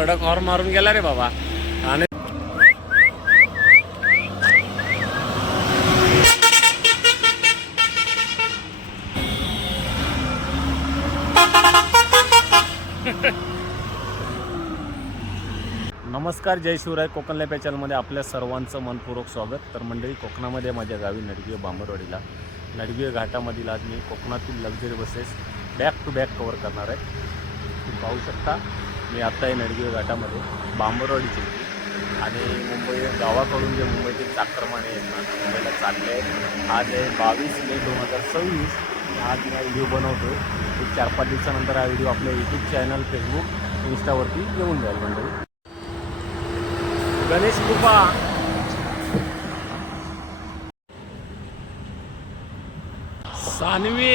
कडक हॉर्न मारून गेला रे बाबा. आणि नमस्कार, जय शिवराय. कोकण लाईफ या चॅनलमध्ये आपल्या सर्वांचं मनपूर्वक स्वागत. तर मंडळी, कोकणामध्ये माझ्या गावी नडगे बांबरवाडीला नडगे घाटामधील आज मी कोकणातील luxury buses back to back cover करणार आहे. तुम्ही पाहू शकता, मी आत्ता आहे नडगे घाटामध्ये बांबरवाडीचे आणि मुंबई गावाकडून जे मुंबईतील चाकरमाने आहेत ना, मुंबईला चालले आहेत. आज आहे 22 मे 2026. आज मी हा व्हिडिओ बनवतो. एक 4-5 दिवसानंतर हा व्हिडिओ आपल्या यूट्यूब चॅनल, फेसबुक, इंस्टावरती येऊन जाईल. मंडळी, Ganesh Krupa, Sanvi,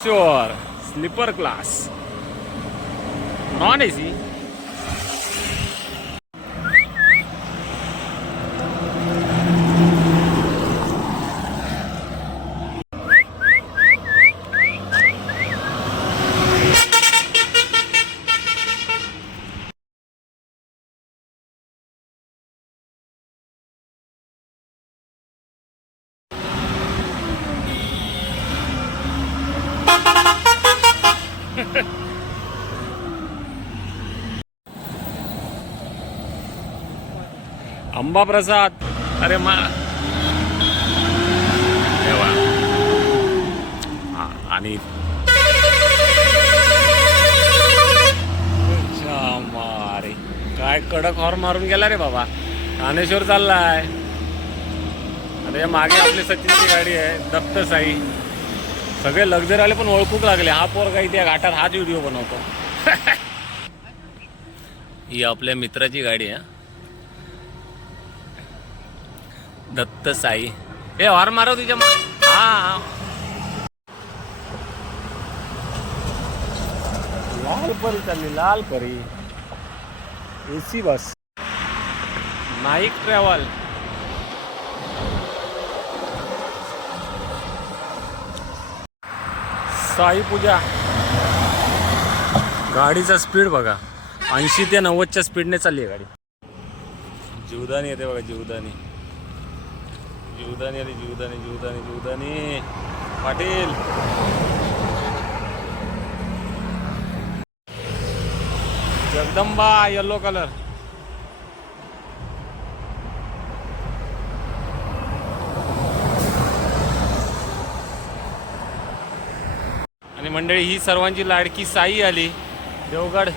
sure, sleeper class, non AC. Amba Prasad, अरे मा देवा. आणि मारे काय कडक हॉर्न मारून गेला रे बाबा. ठाणेश्वर चाललाय. अरे मागे आपली सचिनची गाडी आहे, दत्त साई. सगळे लक्झरीवाले पण ओळखूक लागले. हा पोरगा इथे घाटात हाच व्हिडिओ बनवतो. ही आपल्या मित्राची गाडी आहे, दत्त साई. हे हॉर्न मारव तुझ्या हा. लाल परी चालली, Lal Pari. AC bus, Naik travel. Sai Puja. गाडीचा स्पीड बघा, 80 ते 90च्या स्पीडने चालली आहे गाडी. जीवदानी येते बघा, जीवदानी, जीवदानी आली, जीवदानी, जीवदानी, जीवदानी. Patil, Jagdamba, yellow colour. आणि मंडळी, ही सर्वांची लाडकी साई आली, देवगड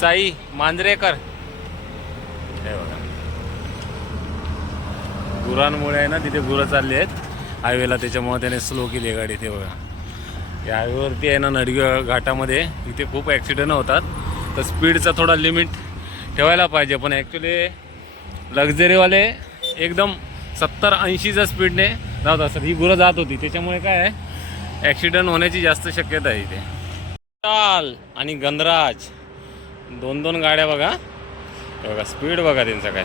साई मांजरेकर. हे बघा, गुरांमुळे आहे ना, तिथे गुरं चालली आहेत हायवेला, त्याच्यामुळे त्याने स्लो केली आहे गाडी. ते बघा, या हायवेवरती आहे ना, नडगे घाटामध्ये इथे खूप ॲक्सिडेंट होतात. तर स्पीडचा थोडा लिमिट ठेवायला पाहिजे. पण ॲक्च्युली लक्झरीवाले एकदम 70-80च्या स्पीडने जात असतात. ही गुरं जात होती, त्याच्यामुळे काय आहे, ॲक्सिडेंट होण्याची जास्त शक्यता आहे इथे. चाल आणि गंधराज, 2-2 गाड्या बघा. बघा स्पीड बघा त्यांचा काय.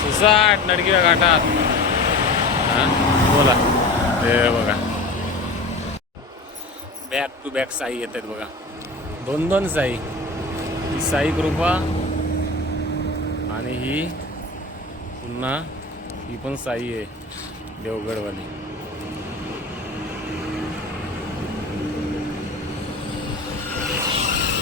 सुसाट नडगे घाटात. बोला, ते बघा, बॅक टू बॅक साई येत आहेत बघा, 2-2 साई. ही साई कृपा आणि ही पुन्हा ही पण साई आहे, देवगडवाली.